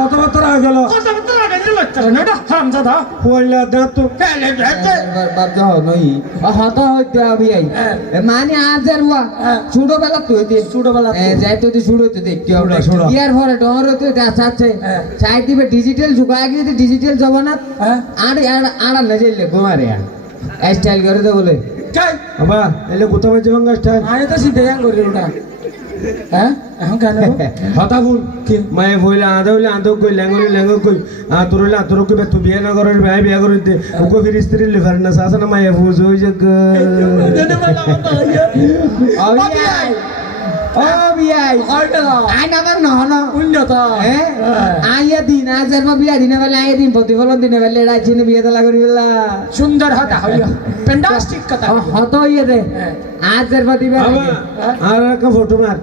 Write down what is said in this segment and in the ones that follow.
কথাবার্তা হয়ে গেল। কথাবার্তা লাগে যে লজ্জা না এটা হামজাদা পয়লা দাঁত তো। কেলে ভেজে বাপ যাও নই। হত হইতে আবি আই হ্যাঁ। মানে আর যার ওয়া হ্যাঁ। ছোটবেলা তো হইতে। ছোটবেলা তো। এ যাই তো শুরু হইতে দেখতে হবে শুরু, শুরু। ইয়ার পরে ডর হইতে আচ্ছা আচ্ছা। হ্যাঁ। চাই দিবে ডিজিটাল যুগ আগে যদি ডিজিটাল জমানাত। হ্যাঁ। আর আর আর না যাইলে গোমারে স্টাইল করে তো বলে। কাই বাবা এলে কোথাও বাজে স্টাইল আরে তো সিধে যান করি ওটা। হ্যাঁ? এখন কেন? হতা ফুল কি? মায়ে বইলা আদা হইলে আদা কই ল্যাঙ্গরি ল্যাঙ্গ কই আতর হইলে আতর কই তুই বিয়ে না করার ভাই বিয়ে করে দে। ওকে ফির স্ত্রী লিভার না সাসা না মায়ে হ্যাঁ আইয়া প্রতিফলন দিনে বেলা এরা চিনে বিয়ে তালা করি সুন্দর হতা হইয়া ফ্যান্টাস্টিক কথা। হত ইয়ে হ্যাঁ। আজার বা দিবে বাবা আর একটা ফটো মার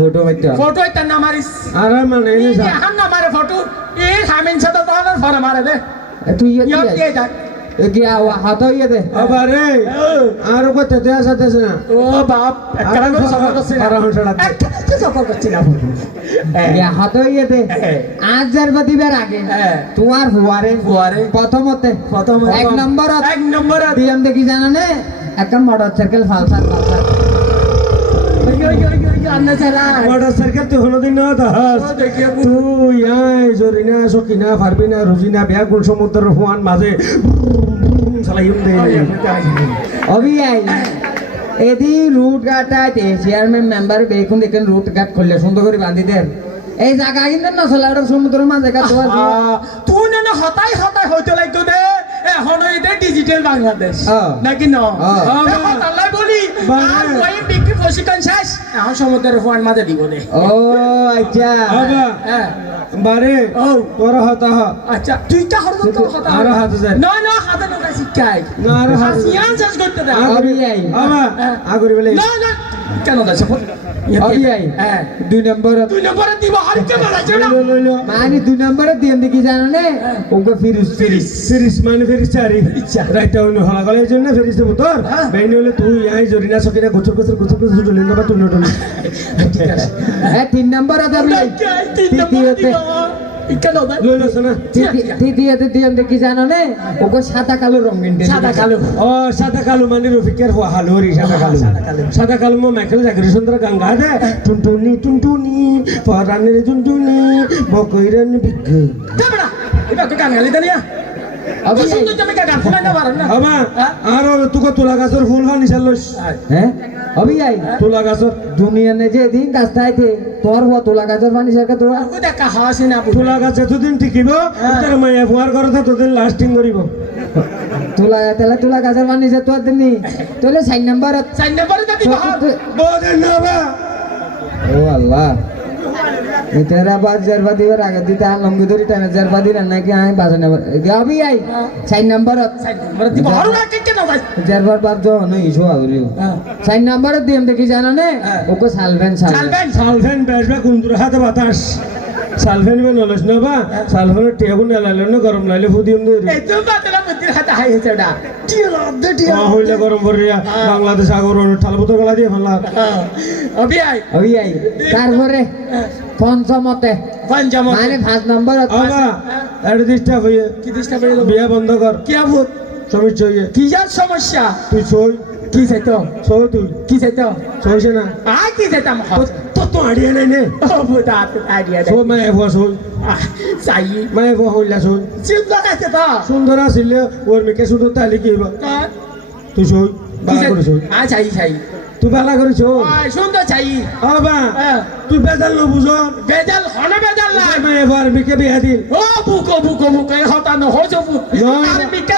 ফটো মাইতো ফটো এটা না মারিস আর মানে এই এখন না মারে ফটো। এ হামিন সাথে তো আমার ফরে মারে দে তুই ইয়ে দিয়ে দেখ কি হাত ইয়ে দে বাবা রে আর কো তেতে আসাতেছ না? ও বাপ একটা করে সফর করছি আর হন একটা করে সফর করছি না হত ইয়ে দে হ্যাঁ। আজার বা আগে। তোমার হুয়ারে হুয়ারে। প্রথমতে প্রথম এক নম্বর এক নম্বর দিয়াম দেখি জানা নে একটা motor cycle Pulsar Pulsar motor cycle তুই হলো না দাস। তুই আই জরিনা সকিনা ফারবিনা রুজিনা বিয়া গুল সমুদ্র হুয়ান মাঝে। চালাই দে। আই এদি রুট গাটাইতে চেয়ারম্যান মেম্বার বেকুন দেখেন রুট গাট করলে সুন্দর করে বান্ধি দেন। এই জায়গা কিন্তু না চলে ওটা সমুদ্রের মাঝে তুই না হতাই হতাই হইতে লাগতো দে। এখন ডিজিটাল বাংলাদেশ। হ্যাঁ। নাকি ন? হ্যাঁ। বলি। প্রশিক্ষণ শেষ? এখন সমুদ্রের ফোয়ান মাঝে দিব দে ও আচ্ছা। বাবা হ্যাঁ। বারে ও। তোর হতা হ আচ্ছা তুইটা হরদ তো হতা আরও হাতে যায়। না না হাতে নকা শিখাই না, আরও হাতে যায়। শেষ করতে দে। অভি আই বাবা আগরি বলে না না কেন আই। হ্যাঁ দুই নম্বর। তুই নম্বরে দিব আর কেন না লইলো মানে দুই নম্বরে দিয়াম দেখি জানো নে? ওকে ফিরুস ফিরিস। ফেরিস মানে ফেরিস চারি রাইটা হইল হলা গলে জন্য ফেরিস দেব তোর। হ্যাঁ। বেইনি হলে তুই আই জরিনা সকিনা গুচুর গুচুর গুচুর গুচুর জুলি না তুই আছে। হ্যাঁ তিন নম্বর আছে তিন নম্বরে দিব। তৃতীয়তে জানো নে? ওকে সাদা কালো রঙিন সাদা কালো। ও সাদা কালো মানে রফিকের হওয়া হালুরি সাদা কালো। সাদা কালো। মো মাইকেল জাগরি সুন্দর গঙ্গা দে। টুনটুনি টুনটুনি পরানের টুনটুনি বকইরেন বিগ দাবড়া এটা তো দানিয়া? আর তুকো তুলা গাছর ফুল ফানি চালস হ্যাঁ। তুলা গাছর দুনিয়া নে যে দিন কাজ থাইতে তোর হওয়া তোলা গাছের পানি সরকার তোর ও দেখা হাসি না তুলা গাছ এতদিন টিকিব তার মাইয়া ফুয়ার করে ততদিন লাস্টিং করিব। তোলা তাহলে তোলা গাছের পানি সে তোর দিননি তোলে সাইন নাম্বার চার নম্বরে তো দিব বোধেন না বা ও আল্লাহ। ইতারা বাদ জারবা দিবার আগে দিতে লঙ্গি ধরি টাইমে জারবা দিলেন নাকি আমি বাজে নেবার গাবি আই সাইন নাম্বার না কে জারবার বাদ যো নই ইসো আউরিও সাইন নাম্বার দিম দেখি জানো নে হ্যাঁ। ওকে সালভেন চালবেন সালফেন বেসবে কুন্দুর হাতে বাতাস। সালফেন বে নলস না বা? সালফেনের টেবু নেলালে না গরম লাইলে ফুদিম দই এই তো বাতলা মধ্যে হাতে হাই হয়েছে ওটা টিয়া দে টিয়া হইলে গরম করিয়া বাংলাদেশ আগর ঠালবুতো গলা দিয়ে ফেলা। অবি আই ওই আই তারপরে পঞ্চমতে। পঞ্চম মানে পাঁচ নাম্বার আবা এটা ডিস্টার্ব হইয়ে। কি বেড়ে বিয়া বন্ধ কর। কি আবুত? সমীর চইয়ে কি যার সমস্যা? তুই সই। কি চাইতো সই তুই কি চাইতো সইছে না আই কি চাইতাম তো তো আড়িয়ে নাই নে অবুত আইডিয়া দে সই মায়ে ফুয়া সই চাই মায়ে ফুয়া হইলা সই চিন্তা কাছে তো সুন্দর আসিলে ওর মেকে শুধু তালি কি হইব তুই সই বালা করে সই আ চাই চাই তুই বালা করে সই আয় সুন্দর চাই হ্যাঁ। তুই বেজাল ন বুঝ বেজাল হনে বেজাল না ফুয়ার মেকে বিয়া দিল ও বুকো বুকো বুকো হতা নহজ বুক নয়। আর বিকা দিয়ে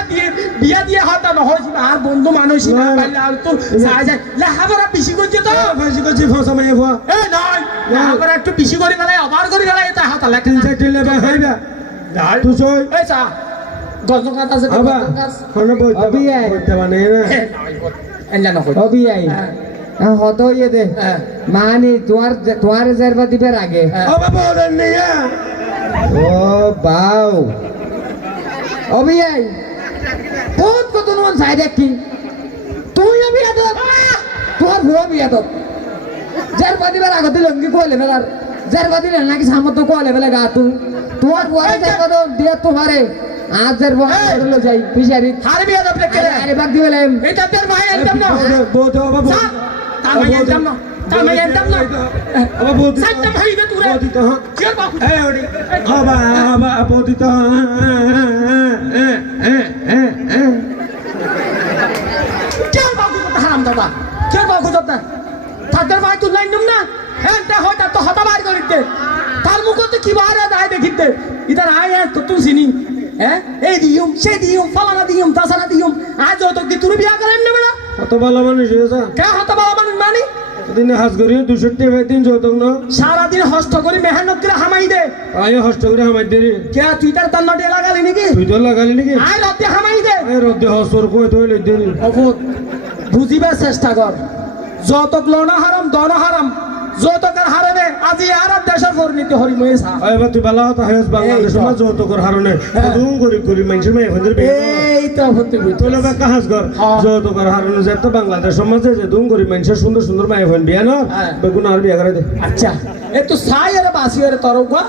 বিয়া দিয়ে হতা নহজ আর বন্ধু মানুষ না। পাইলে আর তো সারা যায়। লাহাবরা বেশি করছে তো। ফাঁসি করছি ফসা মায়ে ফুয়া এ নয় লাহাবরা একটু বেশি করে গেলে আবার করে গেলে এটা হতা লাগে তিন চারটি লেবা হইবা তুই সই এই চা। গজ গাছ আছে। গাছ কোনে বইতে। বইতে মানে না এ নয় এলা নহজ অবি আই হত দে। মানে তোমার তোমার জারবা দিবার আগে। ও বাবা ওদের নিয়ে। ও বাউ অবি বহুত কত নুন সাইড কি? তুই অবি আদত তোর ভুয়া বিয়া তো যার বাদিবার আগতে লঙ্গি কইলে ফেলার জেরবা দিলে নাকি সামত কোয়ালে বেলে গা তু। তোমার কোয়ালে জেরবা তো দিয়া তো পারে আজ জেরবা লো যাই ফিশারি হার বিয়া দাবলে কেলে আরে বাগ দিবেলে এটা তোর ভাই একদম না? বৌদি বাবা তার ভাই একদম না? তার ভাই একদম না? বাবা বৌদি সাইডটা ভাই দে তুই বৌদি তো কি বাবু এই ওডি বাবা বাবা বৌদি তো হ্যাঁ হ্যাঁ হ্যাঁ কে বাবু তো হারাম দাদা। কে বাবু তো তাদের ভাই তুই লাইন না? হ্যাঁ তা হয় তার তো হতা বার করিতে তার মুখ তো কি বার আয় দেখিতে ইতার আয় তো তুই চিনি। হ্যাঁ? এই দিউম সে দিউম ফালানা দিউম তাসানা দিউম আজ তো কি তুই বিয়া করেন না বেড়া? কত ভালো মানুষ হয়েছে। কে হতা বাবা মানুষ মানি? দিনে হাজ করি দুশো টাকা দিন যৌতুক না সারাদিন হস্ত করে মেহনত করে হামাই দে। আয় হস্ত করে আমার দেরি কে তুই তার নটে লাগালি নাকি? তুই তো লাগালি নাকি? আয় রাতে হামাই দে। আয় রদ্দে হস্তর কই তো লই দেরি অভূত। বুঝিবার চেষ্টা কর। যতক লনা হারাম দন হারাম। যতকের আজি আর দেশের পরিণতি হরিময়ে সা আয় বা তুই বালা হতা হয়েছ বাংলাদেশ মা যৌতুকর হারণে দুম করি করি মানুষের মেয়ে ফেন্দের বিয়ে এই তো হতে তোলে বা কাহাজ কর হ্যাঁ। হারণে যে তো বাংলাদেশ সমাজে যে দুম করি মানুষের সুন্দর সুন্দর মায়ে ফেন বিয়া না। বেগুন আর বিয়া করে দে। আচ্ছা। একটু সাই আর বাসি আর তরকা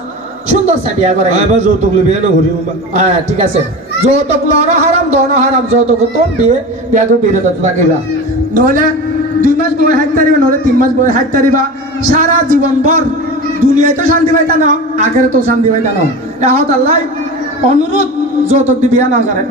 সুন্দর সাবিয়া করে আয় যৌতুক লি বিয়া না ঘুরি বা। হ্যাঁ ঠিক আছে। যতক লনা হারাম দন হারাম, যৌতুক তোম বিয়ে বিয়াকে বিরত থাকিবা। নহলে দুই মাস বই হাইতে তারিবা নহলে তিন মাস বই হাইতে তারিবা সারা জীবন ভর দুনিয়ায় তো শান্তি পাইতা না আগের তো শান্তি পাইতা না এহত আল্লাহ অনুরোধ যৌতুক দি বিয়া না করে